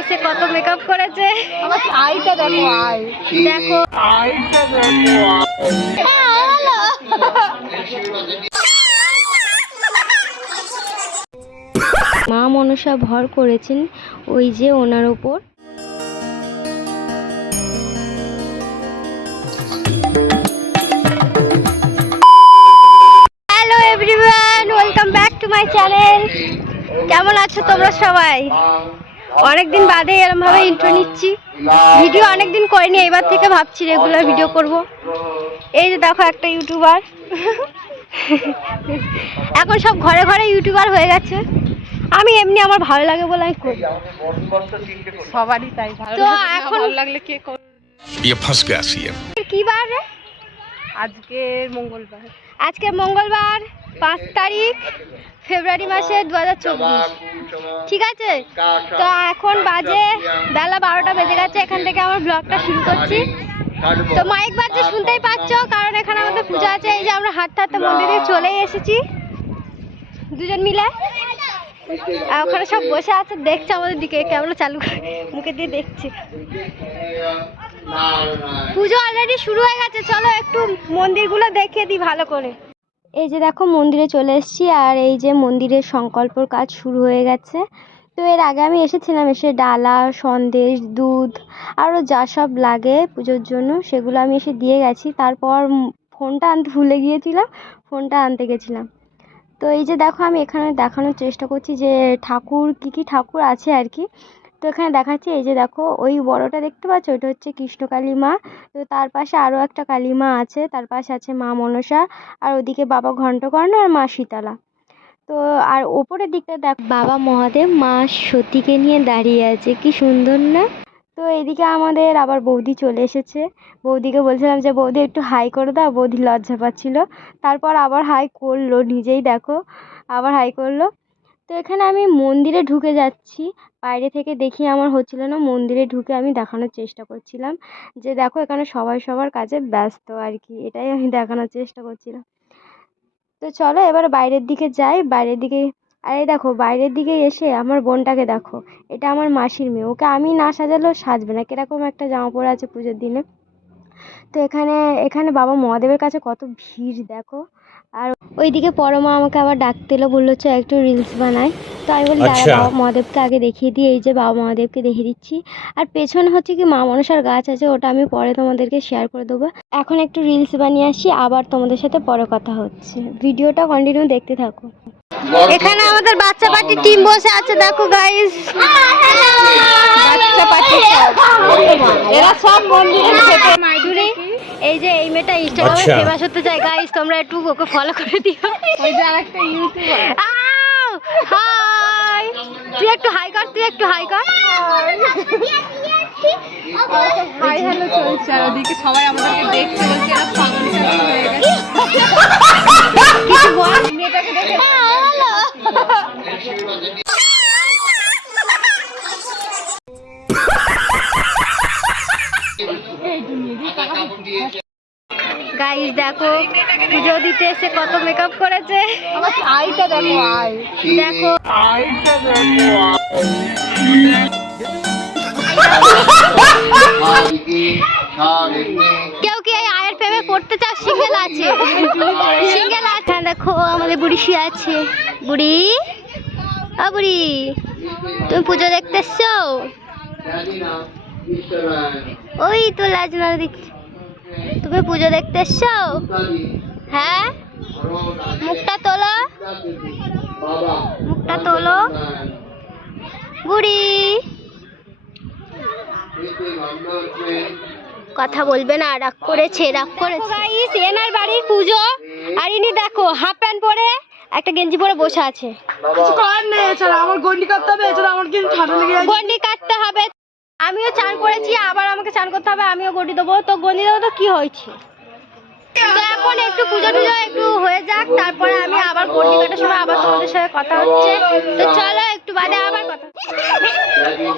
এসে কত মেকআপ করেছে। আমার আইটা দেখো, দেখো আইটা দেখো। মা মনসা ভর করেছেন ওই যে ওনার ওপর। Hello everyone, welcome back to my channel. কেমন আছো তোমরা সবাই? অনেকদিন বাদে এরকম ভাবে ইন্ট্রো নিচ্ছি। ভিডিও অনেকদিন করিনি, এবার থেকে ভাবছি রেগুলার ভিডিও করব। এই যে দেখো একটা ইউটিউবার, এখন সব ঘরে ঘরে ইউটিউবার হয়ে গেছে। আমি এমনি আমার ভালো লাগে বলে আমি করি, সবারই তাই ভালো তো লাগে, এখন ভালো লাগলে কে করবে। ये फंस गया सीएम। কি বার রে? আজকে মঙ্গলবার। আজকে মঙ্গলবার 5 তারিখ ফেব্রুয়ারি মাসের 2024। ঠিক আছে, তো এখন বাজে বেলা 12টা বেজে গেছে। এখান থেকে আমার ব্লগটা শুরু করছি। তো মাইক বাজছে শুনতেই পাচ্ছ, কারণ এখানে আমাদের পূজা আছে। এই যে আমরা হাঁটতে হাঁটতে মন্দিরে চলেই এসেছি দুজন মিলে। আর ওখানে সব বসে আছে, দেখছে আমাদের দিকে, ক্যামেরা চালু করে মুখে দিয়ে দেখছে। পুজো অলরেডি শুরু হয়ে গেছে, চলো একটু মন্দিরগুলো দেখিয়ে দিই ভালো করে। এই যে দেখো মন্দিরে চলে এসেছি, আর এই যে মন্দিরের সংকল্পর কাজ শুরু হয়ে গেছে। তো এর আগে আমি এসেছিলাম, এসে ডালা, সন্দেশ, দুধ আরও যা সব লাগে পুজোর জন্য সেগুলো আমি এসে দিয়ে গেছি। তারপর ফোনটা আনতে ভুলে গিয়েছিলাম, ফোনটা আনতে গেছিলাম। তো এই যে দেখো আমি এখানে দেখানোর চেষ্টা করছি যে ঠাকুর কী ঠাকুর আছে আর কি। তো এখানে দেখাচ্ছি, এই যে দেখো ওই বড়টা দেখতে পাচ্ছ, ওইটা হচ্ছে কৃষ্ণকালী মা। তো তার পাশে আরও একটা কালী মা আছে, তার পাশে আছে মা মনসা, আর ওদিকে বাবা ঘণ্টকর্ণ আর মা শীতলা। তো আর ওপরের দিকটা দেখ বাবা মহাদেব মা সতীকে নিয়ে দাঁড়িয়ে আছে, কি সুন্দর না? তো এদিকে আমাদের আবার বৌদি চলে এসেছে। বৌদিকে বলছিলাম যে বৌদি একটু হাই করে দাও, বৌদি লজ্জা পাচ্ছিল। তারপর আবার হাই করলো, নিজেই দেখো আবার হাই করলো। তো এখানে আমি মন্দিরে ঢুকে যাচ্ছি, বাইরে থেকে দেখি আমার হচ্ছিল না, মন্দিরে ঢুকে আমি দেখানোর চেষ্টা করছিলাম যে দেখো এখানে সবাই সবার কাজে ব্যস্ত আর কি, এটাই আমি দেখানোর চেষ্টা করছিলাম। তো চলো এবার বাইরের দিকে যাই, বাইরের দিকে। আর এই দেখো বাইরের দিকে এসে আমার বোনটাকে দেখো, এটা আমার মাসির মেয়ে, ওকে আমি না সাজালেও সাজবে না, কিরকম একটা জামা পরে আছে পুজোর দিনে। তো এখানে এখানে বাবা মহাদেবের কাছে কত ভিড় দেখো। আর ওইদিকে পরমা আমাকে আবার ডাকতে এলো, বললো হচ্ছে একটু রিলস বানাই। তো আমি বলি দাঁড়া, বাবা মহাদেবকে আগে দেখিয়ে দিই। এই যে বাবা মহাদেবকে দেখিয়ে দিচ্ছি। আর পেছনে হচ্ছে কি মা মনসার গাছ আছে, ওটা আমি পরে তোমাদেরকে শেয়ার করে দেবো। এখন একটু রিলস বানিয়ে আসি, আবার তোমাদের সাথে পরে কথা হচ্ছে। ভিডিওটা কন্টিনিউ দেখতে থাকো। এখানে আমাদের বাচ্চা পার্টি টিম বসে আছে, দেখো গাইস। বাচ্চা পাটি এরা সব মন্দিরে খেতে মাইদুরি। এই যে এই মেয়েটা ইনস্টাগ্রামে ফেমাস হতে চায় গাইস, তোমরা একটু ওকে ফলো করে দিও। ওই যে আরেকটা ইউটিউবার। হাই, তুই একটু হাই কর, তুই একটু হাই কর। হাই হ্যালো চলছে, আর ওদিকে সবাই আমাদেরকে দেখতে বলছে এরা ফাংশন হয়ে গেছে। কিছু বল। মেয়েটাকে দেখে গাইস দেখো পুজো দিতে এসে কত মেকআপ করেছে। আমার আইটা দেখো, দেখো আইটা দেখো। কেউ কি এই আয়ের প্রেমে পড়তে চাও? সিঙ্গেল আছে, সিঙ্গেল আছে। দেখো আমাদের বুড়ি শুয়ে আছে। বুড়ি, ও বুড়ি, তুমি পুজো দেখতে এসছো? ওই তো লাজনা দেখছি, তুমি পুজো দেখতে এসছো? হ্যাঁ, মুখটা তোলো, মুখটা তোলো। বুড়ি কথা বলবে না, রাগ করেছে, রাগ করেছে। গাইস এনার বাড়ির পুজো, আর ইনি দেখো হাফ প্যান্ট পরে একটা গেঞ্জি পরে বসে আছে। কিছু করার নেই, এছাড়া আমার গন্ডি কাটতে হবে, এছাড়া আমার কিন্তু ঠান্ডা লেগে যাচ্ছে। গন্ডি কাটতে হবে, আমিও চান করেছি, আবার আমাকে চান করতে হবে, আমিও গন্ডি দেবো। তো গন্ডি দেবো তো কি হয়েছে। তো এখন একটু পুজো টুজো একটু হয়ে যাক, তারপরে আমি আবার গন্ডি কাটার সময় আবার তোমাদের সাথে কথা হচ্ছে। তো চলো একটু বাদে আবার কথা।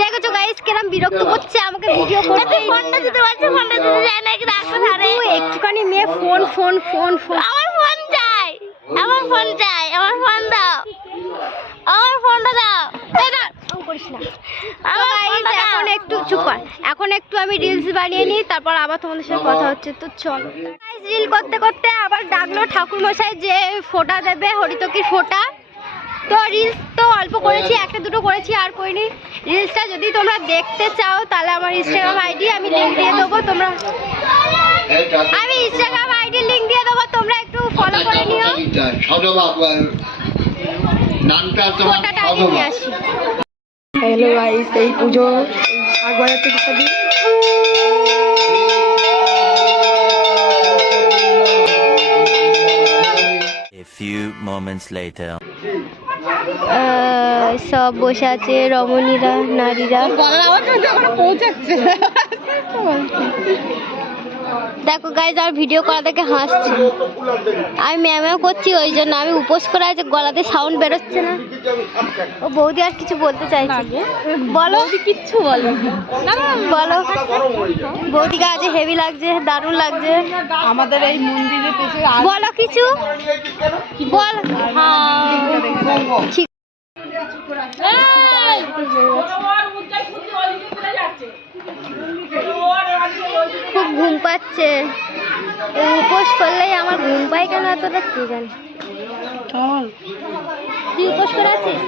দেখেছো গাইস কেরম বিরক্ত করছে আমাকে ভিডিও করতে। ফোনটা দিতে পারছে, ফোনটা দিতে যায় না, কি রাখো ধারে। একটুখানি মেয়ে ফোন ফোন ফোন ফোন। আমার ফোন চাই, আমার ফোন চাই, আমার ফোন দাও, আমার ফোনটা দাও। এই না করিস না। আমার গাইস চুপ কর। এখন একটু আমি রিলস বানিয়ে নিই, তারপর আবার তোমাদের সাথে কথা হচ্ছে। তো চলো রিল করতে করতে আবার ডাকলো ঠাকুরমশাই যে ফোঁটা দেবে, হরিতকির ফোঁটা। তো রিলস তো অল্প করেছি, একটা দুটো করেছি, আর করিনি। রিলসটা যদি তোমরা দেখতে চাও তাহলে আমার ইনস্টাগ্রাম আইডি আমি লিঙ্ক দিয়ে দেবো, তোমরা আমি ইনস্টাগ্রাম আইডি লিঙ্ক দিয়ে দেবো, তোমরা একটু ফলো করে নিও। ফোঁটাটা আগে নিয়ে আসি। হ্যালো গাইস, এই পুজো আগবাড়া থেকে দিন A few moments later. সব বসে আছে রমণীরা, নারীরা। পৌঁছাচ্ছে। দেখো গাইজ আর ভিডিও করা থেকে হাসছি, আমি ম্যামেও করছি, ওই জন্য আমি উপোস করে আছে, গলাতে সাউন্ড বেরোচ্ছে না। ও বৌদি আর কিছু বলতে চাইছে, বলো। কিচ্ছু বলো বলো বৌদিকে আজ হেভি লাগছে, দারুণ লাগছে। আমাদের এই মন্দিরের পেছনে বলো কিছু বল। ঠিক খুব ঘুম পাচ্ছে, এই উপোস করলেই আমার ঘুম পায় কেন এতটা কে জানি। তুই উপোস করে আছিস?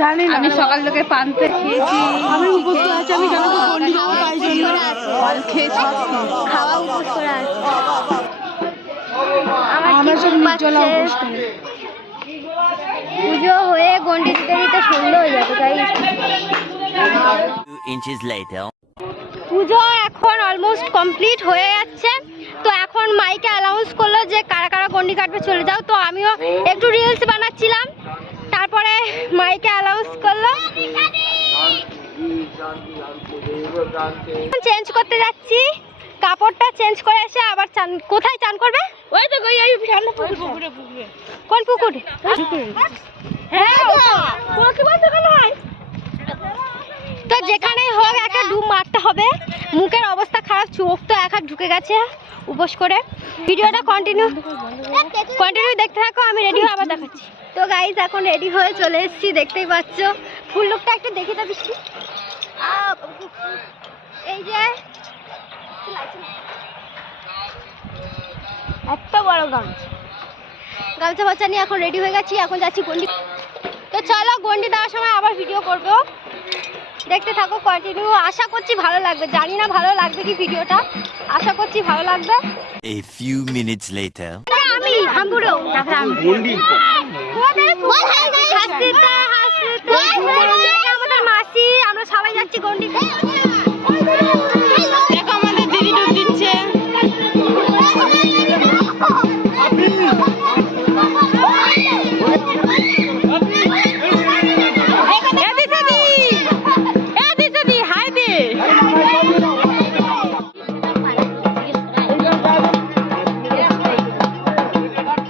জানি না, আমি সকাল থেকে পান্তে খেয়েছি, আমি উপোস করে আছি, আমি জানো তো বলি খাবো তাই জন্য ফল খেয়ে সব খাওয়া উপোস করে আছে। আমার সব ঘুম নির্জলা পাচ্ছে। উপোস করে। পুজো হয়ে গন্ডি দিতে দিতে সন্ধ্যা হয়ে যাবে তাই। 2 inches later. পুজো এখন অলমোস্ট কমপ্লিট হয়ে যাচ্ছে। তো এখন মাইকে অ্যানাউন্স করলো যে কারা কারা গন্ডি কাটবে চলে যাও। তো আমিও একটু রিলস বানাচ্ছিলাম, তারপরে মাইকে অ্যানাউন্স করলো। চেঞ্জ করতে যাচ্ছি, কাপড়টা চেঞ্জ করে এসে আবার চান। কোথায় চান করবে? ওই তো পুকুরে। কোন পুকুর? হ্যাঁ তো যেখানেই হোক একটা ডুব মারতে হবে। মুখের অবস্থা খারাপ, চোখ তো এক হাত ঢুকে গেছে উপোস করে। ভিডিওটা কন্টিনিউ দেখতে থাকো, আমি রেডি হয়ে আবার দেখাচ্ছি। তো গাইজ এখন রেডি হয়ে চলে এসেছি, দেখতেই পাচ্ছ। ফুল লুকটা একটু দেখে যা বৃষ্টি। এই যে এত বড় গামছা বাচ্চা নিয়ে এখন রেডি হয়ে গেছি, এখন যাচ্ছি গন্ডি। তো চলো গন্ডি দেওয়ার সময় আবার ভিডিও করবো, দেখতে থাকো কন্টিনিউ। আশা করছি ভালো লাগবে, জানি না ভালো লাগবে কি ভিডিওটা, আশা করছি ভালো লাগবে। A few minutes later. আমি হামবুড়ো আমাদের মাসি, আমরা সবাই যাচ্ছি গন্ডিতে। দেখো আমাদের দিদি ডুব দিচ্ছে।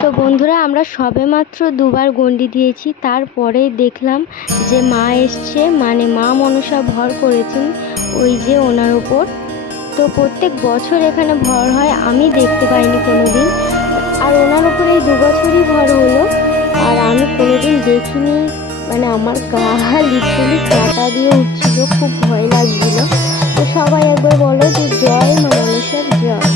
তো বন্ধুরা আমরা সবেমাত্র দুবার গন্ডি দিয়েছি, তারপরেই দেখলাম যে মা এসছে, মানে মা মনসা ভর করেছেন ওই যে ওনার ওপর। তো প্রত্যেক বছর এখানে ভর হয়, আমি দেখতে পাইনি কোনোদিন, আর ওনার উপরে এই 2 বছরই ভর হলো, আর আমি কোনোদিন দেখিনি। মানে আমার গা লিটারালি কাঁটা দিয়ে উঠছিল, খুব ভয় লাগছিল। তো সবাই একবার বলো যে জয় মা মনসার জয়।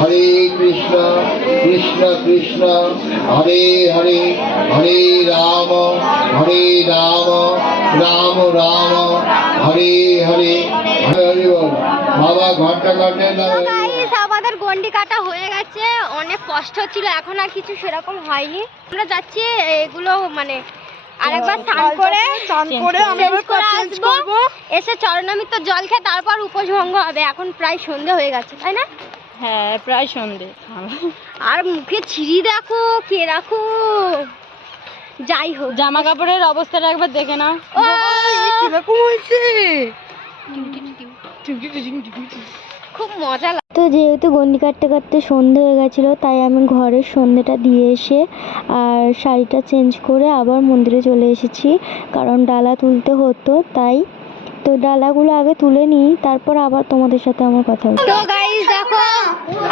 हरे कृष्ण कृष्ण कृष्ण हरे हरे हरे राम राम राम हरे हरे हरे हरे बोल। बाबा घंटा घंटे আমাদের গন্ডি কাটা হয়ে গেছে, অনেক কষ্ট হচ্ছিল, এখন আর কিছু সেরকম হয়নি। আমরা যাচ্ছি এগুলো মানে আরেকবার স্নান করে আমি চেঞ্জ করবো, এসে চরণামৃত জল খেয়ে তারপর উপোস ভঙ্গ হবে। এখন প্রায় সন্ধে হয়ে গেছে, তাই না? হ্যাঁ প্রায় সন্ধে। আর মুখে ছিঁড়ি দেখো, কে রাখো। যাই হোক, জামা কাপড়ের অবস্থাটা একবার দেখে নাও। কিরকম হয়েছে, খুব মজা লাগে। তো যেহেতু গন্ডি কাটতে কাটতে সন্ধে হয়ে গেছিলো, তাই আমি ঘরের সন্ধেটা দিয়ে এসে আর শাড়িটা চেঞ্জ করে আবার মন্দিরে চলে এসেছি, কারণ ডালা তুলতে হতো তাই। তো ডালাগুলো আগে তুলে নিই, তারপর আবার তোমাদের সাথে আমার কথা বলবো। তো গাইস দেখো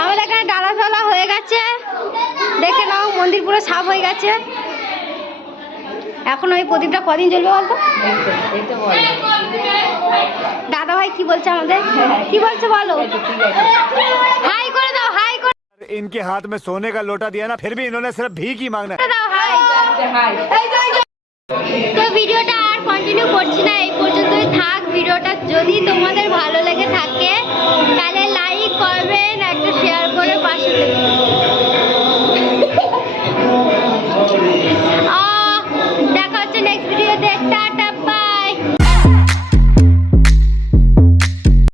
আমাদের এখানে ডালা তোলা হয়ে গেছে, দেখে নাও মন্দির পুরো সাফ হয়ে গেছে। এখন ওই প্রদীপটা কদিন জ্বলবে বলতো? দাদা ভাই কি বলছে আমাদের, কি বলছে বলো? হাই করে দাও, হাই করে इनके हाथ में सोने का लोटा दिया ना, फिर भी इन्होंने सिर्फ भीख ही मांगना है। দাও, হাই। তো ভিডিওটা আর কন্টিনিউ করছি না, এই পর্যন্তই থাক। ভিডিওটা যদি তোমাদের ভালো লেগে থাকে তাহলে